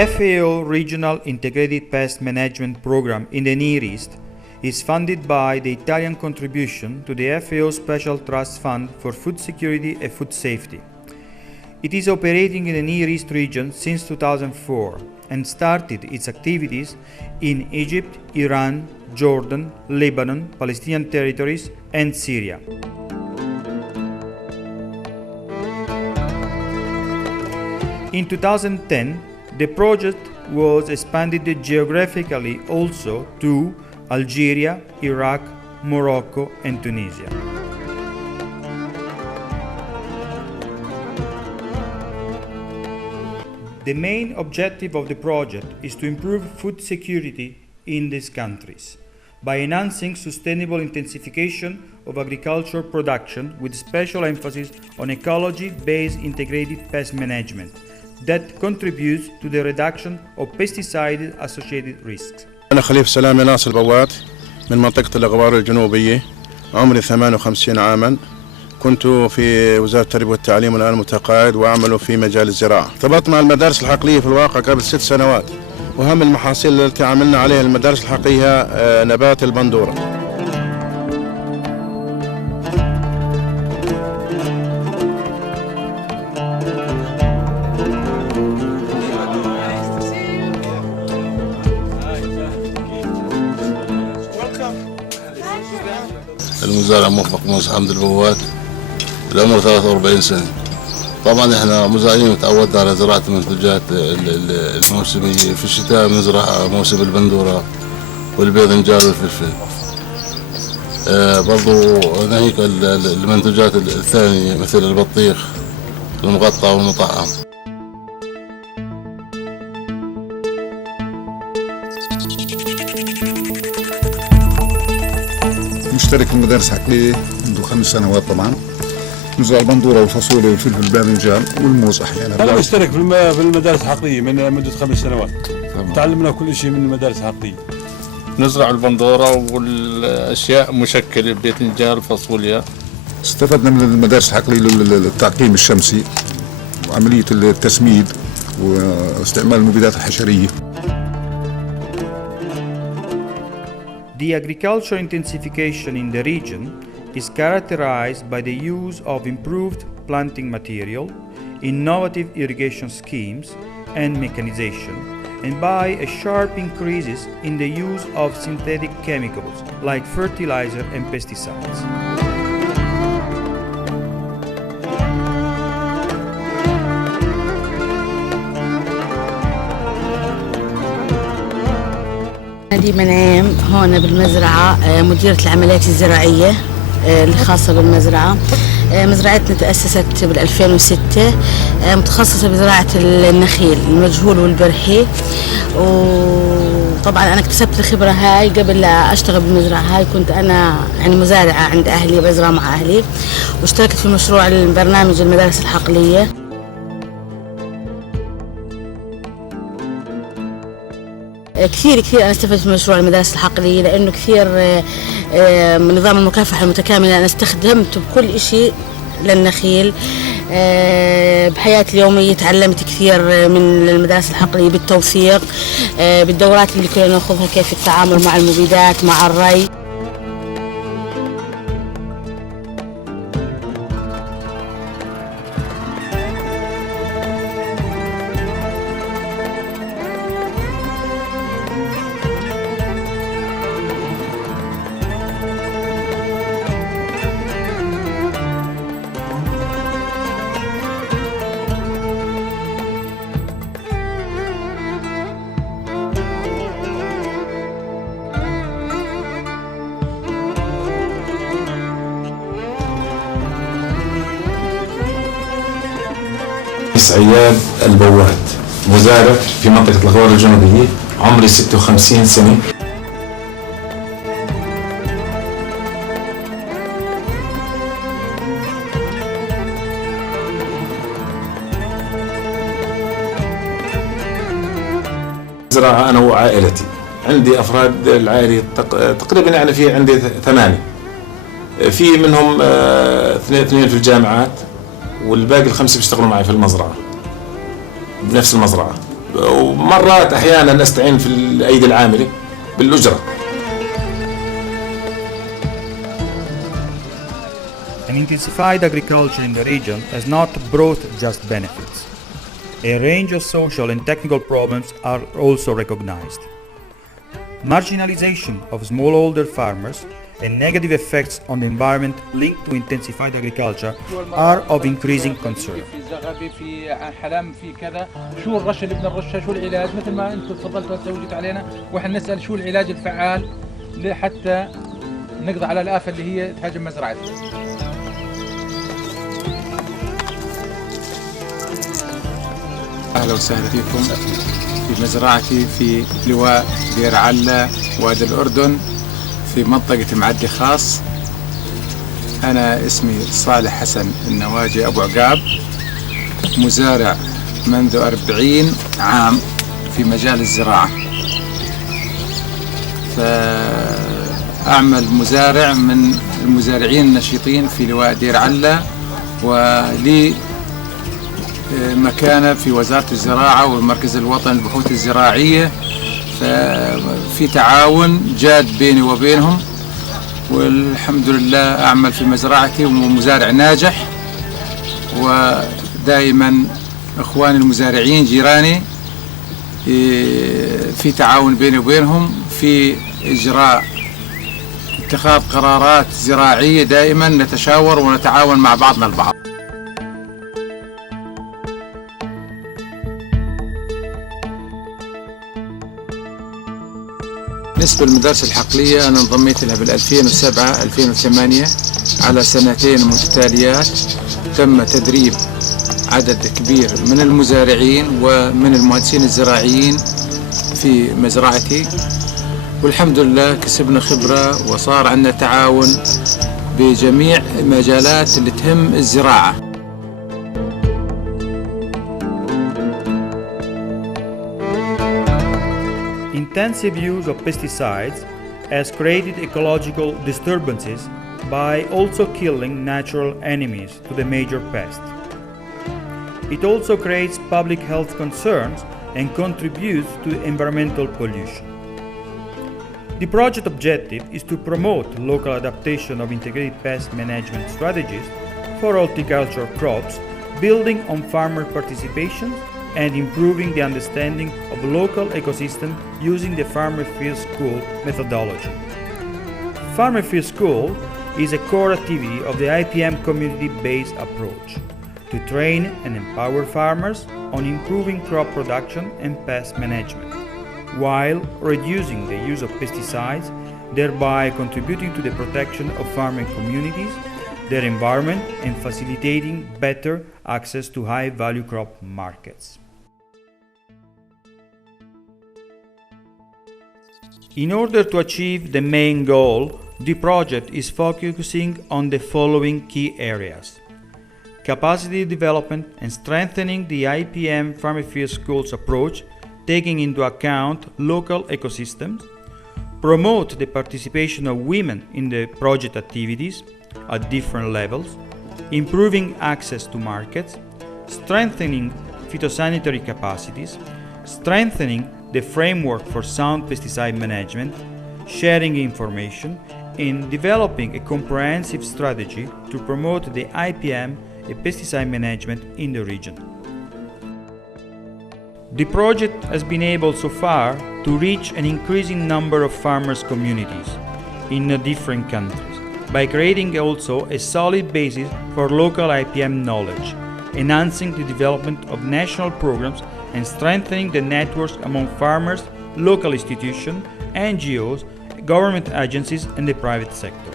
FAO Regional Integrated Pest Management Programme in the Near East is funded by the Italian contribution to the FAO Special Trust Fund for Food Security and Food Safety. It is operating in the Near East region since 2004 and started its activities in Egypt, Iran, Jordan, Lebanon, Palestinian territories, and Syria. In 2010, the project was expanded geographically also to Algeria, Iraq, Morocco, and Tunisia. The main objective of the project is to improve food security in these countries by enhancing sustainable intensification of agricultural production with special emphasis on ecology-based integrated pest management that contributes to the reduction of pesticide-associated risks. أنا خليفة سلامة ناصر بوات من منطقة الأغوار الجنوبية، عمري 58 عاما، كنت في وزارة التربية والتعليم والآن متقاعد وأعمل في مجال الزراعة. ارتبطت مع المدارس الحقلية في الواقع قبل 6 سنوات، وأهم المحاصيل التي عملنا عليها المدارس الحقلية نبات البندورة. المزارع موفق موسى حمد البوات، العمر 43 سنة. طبعا احنا مزارعين تعودنا على زراعة المنتجات الموسمية. في الشتاء بنزرع موسم البندورة والباذنجان والفلفل. برضو ناهيك المنتجات الثانية مثل البطيخ المغطى والمطعم. مشترك في المدارس الحقلية منذ 5 سنوات. طبعا نزرع البندورة والفاصوليا والفلفل والباذنجان والموز أحيانا. أنا مشترك في المدارس الحقلية من مدة 5 سنوات. تعلمنا كل شيء من المدارس الحقلية. نزرع البندورة والأشياء مشكلة، الباذنجان، الفاصوليا. استفدنا من المدارس الحقلية للتعقيم الشمسي وعملية التسميد واستعمال المبيدات الحشرية. The agricultural intensification in the region is characterized by the use of improved planting material, innovative irrigation schemes and mechanization, and by a sharp increases in the use of synthetic chemicals like fertilizer and pesticides. نادي منعم هون بالمزرعة، مديرة العمليات الزراعية اللي خاصة بالمزرعة. مزرعتنا تأسست بال2006، متخصصة بزراعة النخيل المجهول والبرحي. وطبعا أنا اكتسبت الخبرة هاي قبل لا أشتغل بالمزرعة هاي. كنت أنا يعني مزارعة عند أهلي، بزرع مع أهلي، واشتركت في مشروع البرنامج المدارس الحقلية. كثير أنا استفدت من مشروع المدارس الحقلية، لأنه كثير من نظام المكافحة المتكاملة أنا استخدمته بكل شيء للنخيل. بحياتي اليومية تعلمت كثير من المدارس الحقلية بالتوثيق، بالدورات اللي كنا ناخذها، كيف التعامل مع المبيدات، مع الري. عياد البوات، مزارع في منطقة الأغوار الجنوبية، عمري 56 سنة. زراعة أنا وعائلتي، عندي أفراد العائلة تقريبا يعني في عندي 8، في منهم 2 في الجامعات، والباقي ال5 بيشتغلوا معي في المزرعة، بنفس المزرعة. ومرات أحيانا أستعين في الأيدي العاملة بالأجرة. An intensified agriculture in the region has not brought just benefits. A range of social and technical problems are also recognized. Marginalization of smallholder farmers and negative effects on the environment linked to intensified agriculture are of increasing concern. في حلم في كذا شو الرش اللي بدنا نرشه شو العلاج مثل ما انتم تفضلتوا وجيتوا علينا واحنا نسال شو العلاج الفعال لحتى نقضي على الآفة اللي هي تهاجم مزرعتنا. أهلا وسهلا فيكم في مزرعتي في لواء دير علة وادي الأردن في منطقة معدي خاص. أنا اسمي صالح حسن النواجي أبو عقاب، مزارع منذ 40 عام في مجال الزراعة، فأعمل مزارع من المزارعين النشيطين في لواء دير علة، ولي مكانة في وزارة الزراعة والمركز الوطني للبحوث الزراعية، ففي تعاون جاد بيني وبينهم، والحمد لله أعمل في مزرعتي ومزارع ناجح، ودائما إخواني المزارعين جيراني في تعاون بيني وبينهم في إجراء اتخاذ قرارات زراعية، دائما نتشاور ونتعاون مع بعضنا البعض. بالنسبة للمدارس الحقلية أنا انضميت لها بال2007-2008 على سنتين متتاليات. تم تدريب عدد كبير من المزارعين ومن المهندسين الزراعيين في مزرعتي، والحمد لله كسبنا خبرة وصار عندنا تعاون بجميع المجالات اللي تهم الزراعة. Intensive use of pesticides has created ecological disturbances by also killing natural enemies to the major pest. It also creates public health concerns and contributes to environmental pollution. The project objective is to promote local adaptation of integrated pest management strategies for horticultural crops, building on farmer participation and improving the understanding of local ecosystem using the Farmer Field School methodology. Farmer Field School is a core activity of the IPM community-based approach to train and empower farmers on improving crop production and pest management, while reducing the use of pesticides, thereby contributing to the protection of farming communities, their environment, and facilitating better access to high-value crop markets. In order to achieve the main goal, the project is focusing on the following key areas: capacity development and strengthening the IPM Farmer Field Schools approach, taking into account local ecosystems, promote the participation of women in the project activities at different levels, improving access to markets, strengthening phytosanitary capacities, strengthening the framework for sound pesticide management, sharing information, and developing a comprehensive strategy to promote the IPM and pesticide management in the region. The project has been able so far to reach an increasing number of farmers' communities in different countries by creating also a solid basis for local IPM knowledge, enhancing the development of national programs and strengthening the networks among farmers, local institutions, NGOs, government agencies and the private sector.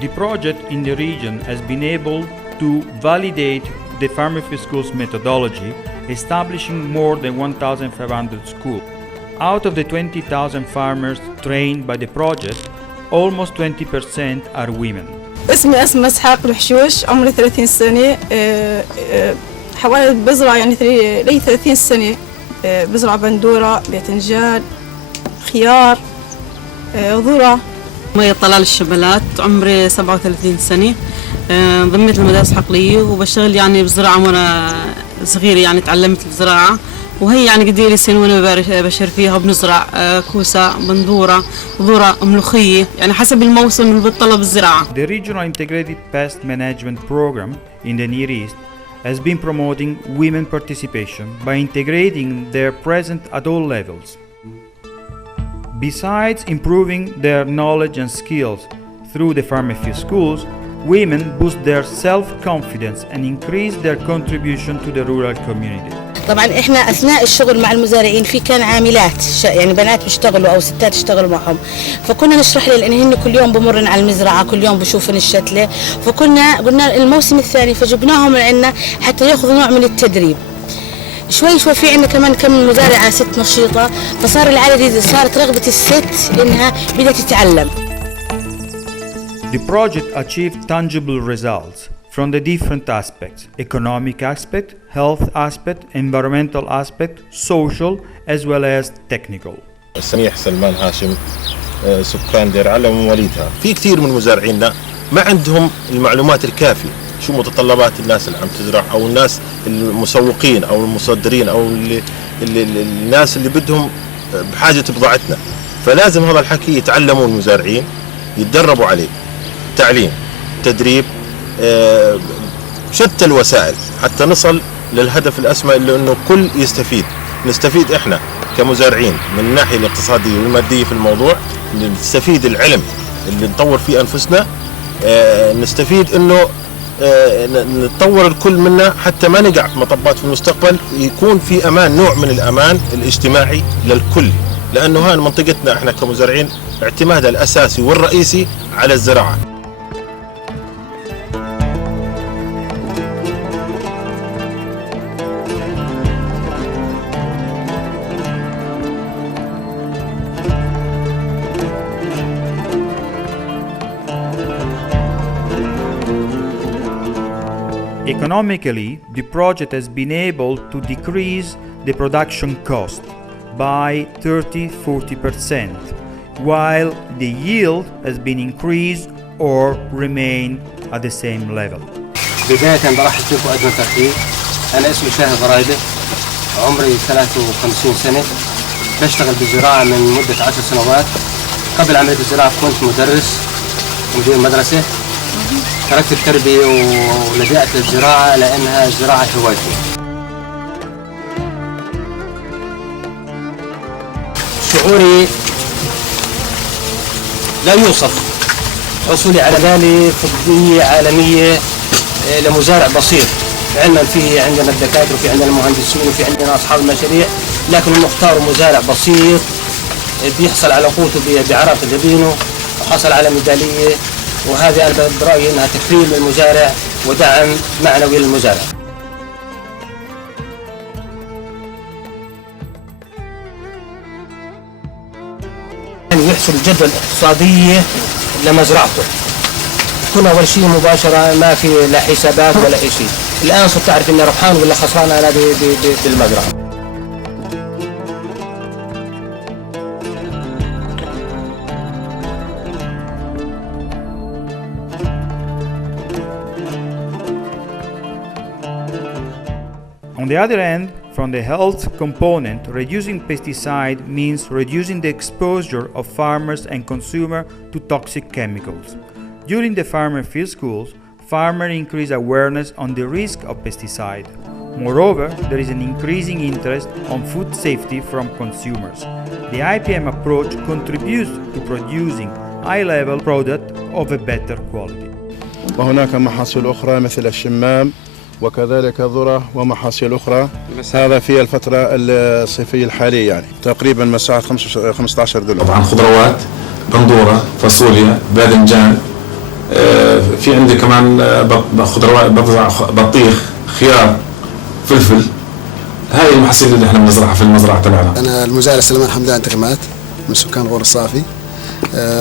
The project in the region has been able to validate the Farmer Field Schools methodology, establishing more than 1,500 schools. Out of the 20,000 farmers trained by the project, almost 20% are women. اسمي أسماء إسحاق الحشوش، عمري 30 سنة، حوالي بزرع يعني لي 30 سنة بزرع بندورة، باذنجان، خيار، ذرة. مي طلال الشبلات، عمري 37 سنة، انضميت للمدارس الحقلية وبشتغل يعني بالزراعة وأنا صغيرة يعني تعلمت الزراعة، وهي يعني قد لي سنة وانا بشر فيها، وبنزرع كوسة، بندورة، ذرة، ملوخية، يعني حسب الموسم اللي بتطلب الزراعة. The Regional Integrated Pest Management Programme in the Near East has been promoting women participation by integrating their presence at all levels. Besides improving their knowledge and skills through the farm field schools, women boost their self-confidence and increase their contribution to the rural community. طبعا احنا اثناء الشغل مع المزارعين في كان عاملات يعني بنات بيشتغلوا او ستات يشتغلوا معهم، فكنا نشرح لهم ان هن كل يوم بمرن على المزرعه، كل يوم بشوفن الشتله، قلنا الموسم الثاني فجبناهم لعنا حتى ياخذوا نوع من التدريب. شوي في عندنا كمان كم مزارعه ست نشيطه، فصار العدد صارت رغبه الست انها بدها تتعلم. The project achieved tangible results from the different aspects: economic aspect, health aspect, environmental aspect, social, as well as technical. سميح سلمان هاشم، سكان دير علم ومواليدها. في كثير من مزارعينا ما عندهم المعلومات الكافية شو متطلبات الناس اللي عم تزرع، او الناس المسوقين او المصدرين او الناس اللي بدهم بحاجة بضاعتنا. فلازم هذا الحكي يتعلموا المزارعين، يتدربوا عليه، تعليم، تدريب، شتى الوسائل حتى نصل للهدف الأسمى اللي انه كل يستفيد. نستفيد احنا كمزارعين من الناحية الاقتصادية والمادية في الموضوع، نستفيد العلم اللي نطور فيه انفسنا، نستفيد انه نتطور الكل منا حتى ما نقع في مطبات في المستقبل، يكون في امان، نوع من الامان الاجتماعي للكل، لانه هاي منطقتنا احنا كمزارعين اعتمادها الاساسي والرئيسي على الزراعة. Economically, the project has been able to decrease the production cost by 30-40%, while the yield has been increased or remained at the same level. بداية برحب فيكم أجمل ترحيب. أنا اسمي شاهد رايدة، عمري 53 سنة، بشتغل بالزراعة من مدة 10 سنوات. قبل عملية الزراعة كنت مدرس ومدير مدرسة. تركت التربية ولجأت للزراعة لأنها الزراعة هوايتي. شعوري لا يوصف، حصولي على بالي فضية عالمية لمزارع بسيط، علما في عندنا الدكاترة وفي عندنا المهندسين وفي عندنا أصحاب المشاريع، لكن نختار مزارع بسيط بيحصل على قوته بعرق جبينه وحصل على ميدالية، وهذه أنا برأيي أنها تكريم للمزارع ودعم معنوي للمزارع. يحصل جدوى اقتصادية لمزرعته، تكون أول شيء مباشرة، ما في لا حسابات ولا أي شيء. الآن صرت تعرف إني ربحان ولا خسران أنا بالمزرعة. On the other hand, from the health component, reducing pesticide means reducing the exposure of farmers and consumers to toxic chemicals. During the farmer field schools, farmers increase awareness on the risk of pesticide. Moreover, there is an increasing interest on food safety from consumers. The IPM approach contributes to producing high-level product of a better quality. وهناك محاصيل أخرى مثل الشمام وكذلك الذرة ومحاصيل أخرى. هذا في الفترة الصيفية الحالية، يعني تقريبا مساحة 15 دولار. طبعا خضروات، بندورة، فاصوليا، باذنجان، في عندي كمان خضروات، بطيخ، خيار، فلفل. هاي المحاصيل اللي احنا بنزرعها في المزرعة تبعنا. أنا المزارع سليمان حمدان تقمات من سكان غور الصافي،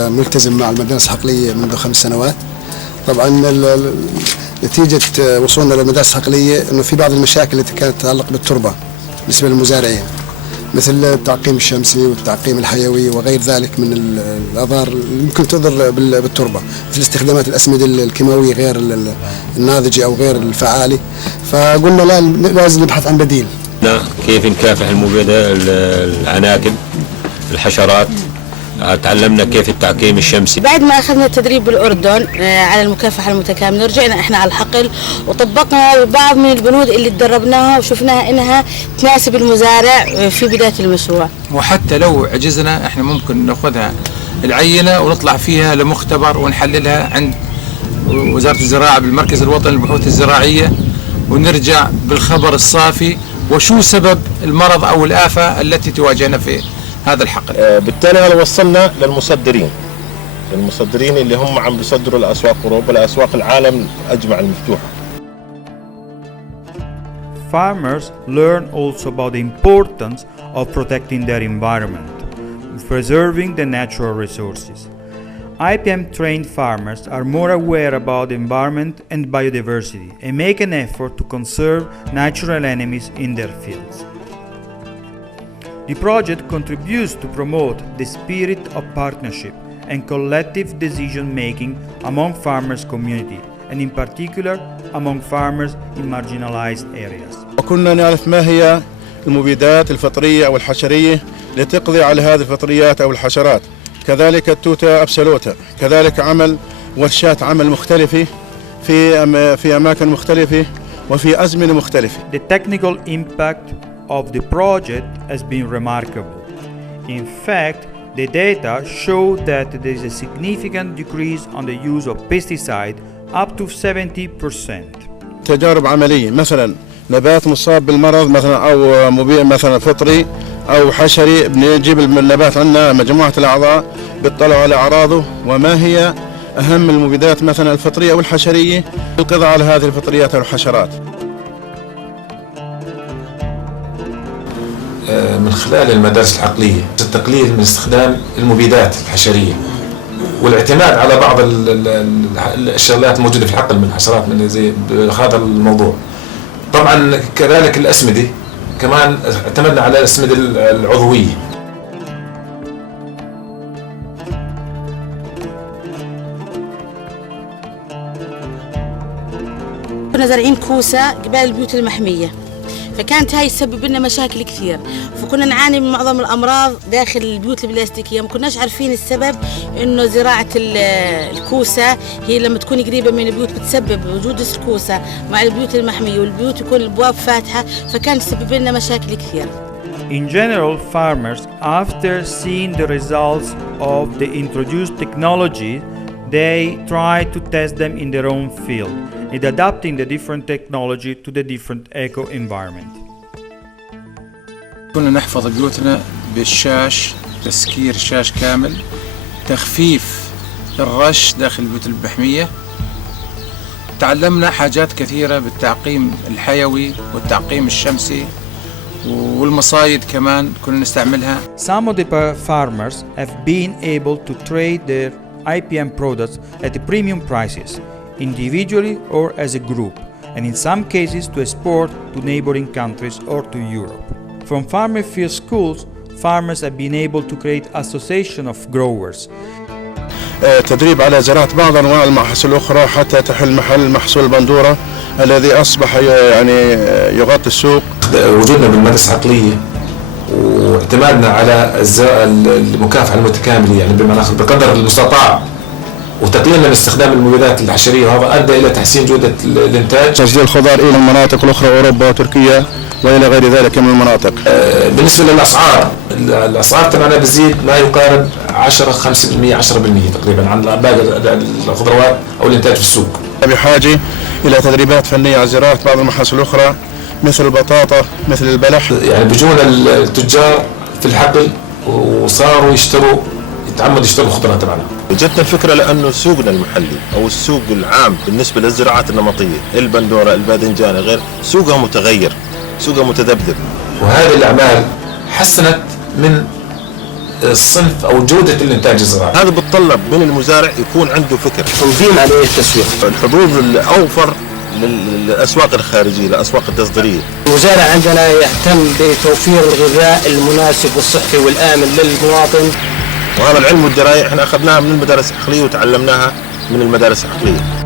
ملتزم مع المدارس الحقلية منذ 5 سنوات. طبعا نتيجة وصولنا للمدارس الحقلية انه في بعض المشاكل التي كانت تتعلق بالتربة بالنسبة للمزارعين، مثل التعقيم الشمسي والتعقيم الحيوي وغير ذلك من الأضرار اللي يمكن تضر بالتربة، مثل استخدامات الأسمدة الكيماوية غير الناضجة أو غير الفعالة. فقلنا لا، لازم نبحث عن بديل. كيف نكافح المبيدات العناكب الحشرات، تعلمنا كيف التعقيم الشمسي. بعد ما أخذنا التدريب بالأردن على المكافحة المتكاملة، رجعنا إحنا على الحقل وطبقنا بعض من البنود اللي تدربناها وشفناها إنها تناسب المزارع في بداية المشروع. وحتى لو عجزنا إحنا ممكن نأخذها العينة ونطلع فيها لمختبر ونحللها عند وزارة الزراعة بالمركز الوطني للبحوث الزراعية، ونرجع بالخبر الصافي وشو سبب المرض أو الآفة التي تواجهنا في هذا الحقل. بالتالي هذا وصلنا للمصدرين اللي هم عم بيصدروا لأسواق أوروبا، لأسواق العالم أجمع المفتوحة. Farmers learn also about the importance of protecting their environment, preserving the natural resources. IPM trained farmers are more aware about the environment and biodiversity and make an effort to conserve natural enemies in their fields. The project contributes to promote the spirit of partnership and collective decision-making among farmers' community, and in particular among farmers in marginalized areas. وكنا نعرف ما هي المبيدات الفطرية أو الحشرية لتقضي على هذه الفطريات أو الحشرات، كذلك التوتا أبسلوتا، كذلك عمل ورشات عمل مختلفة في أماكن مختلفة وفي أزمنة مختلفة. The technical impact of the project has been remarkable. In fact, the data show that there is a significant decrease on the use of pesticide up to 70%. تجارب عملية، مثلا نبات مصاب بالمرض مثلا أو مبيد مثلا فطري أو حشري، بنجيب النبات عندنا مجموعة الأعضاء بيطلعوا على أعراضه وما هي أهم المبيدات مثلا الفطرية أو الحشرية للقضاء على هذه الفطريات أو الحشرات. من خلال المدارس الحقلية التقليل من استخدام المبيدات الحشرية والاعتماد على بعض الشغلات الموجودة في الحقل من حشرات من زي هذا الموضوع. طبعا كذلك الأسمدة كمان اعتمدنا على الأسمدة العضوية. كنا زارعين كوسة قبال البيوت المحمية، فكانت هاي تسبب لنا مشاكل كثير، فكنا نعاني من معظم الأمراض داخل البيوت البلاستيكية. ما كناش عارفين السبب إنه زراعة الكوسة هي لما تكون قريبة من البيوت بتسبب وجود الكوسة مع البيوت المحمية والبيوت يكون الأبواب فاتحة، فكان تسبب لنا مشاكل كثير. In general, farmers, after seeing the results of the introduced technology, they try to test them in their own field and adapting the different technology to the different eco-environment. كنا نحفظ بيوتنا بالشاش، تسكير الشاش كامل، تخفيف الرش داخل البيوت المحمية. تعلمنا حاجات كثيرة بالتعقيم الحيوي والتعقيم الشمسي والمصايد كمان كنا نستعملها. Some of the farmers have been able to trade their IPM products at premium prices, individually or as a group, and in some cases to export to neighboring countries or to Europe. From farmer field schools, farmers have been able to create association of growers. تدريب على زراعة بعض أنواع المحاصيل الأخرى حتى تحل محل محصول البندورة الذي أصبح يعني يغطي السوق. وجودنا بالمدارس العقلية واعتمادنا على المكافحة المتكاملة يعني بمعنى بقدر المستطاع وتقليلنا من استخدام المبيدات الحشرية، وهذا أدى إلى تحسين جودة الإنتاج. تسجيل الخضار إلى المناطق الأخرى أوروبا وتركيا وإلى غير ذلك من المناطق. بالنسبة للأسعار، الأسعار تبعنا بتزيد ما يقارب 10% تقريبا عن باقي الخضروات أو الإنتاج في السوق. بحاجة إلى تدريبات فنية على زراعة بعض المحاصيل الأخرى مثل البطاطا مثل البلح. يعني بيجونا التجار في الحقل وصاروا يتعمدوا يشتروا الخضروات تبعنا. جتنا الفكرة لأنه سوقنا المحلي أو السوق العام بالنسبة للزراعات النمطية البندورة الباذنجان غير سوقها متغير، سوقها متذبذب، وهذه الأعمال حسنت من الصنف أو جودة الإنتاج الزراعي. هذا بتطلب من المزارع يكون عنده فكر تنظيم عليه التسويق، الحبوب الأوفر للأسواق الخارجية، الأسواق التصديرية. المزارع عندنا يهتم بتوفير الغذاء المناسب والصحي والآمن للمواطن. وهذا العلم والدراية احنا أخذناها من المدارس الحقلية وتعلمناها من المدارس الحقلية.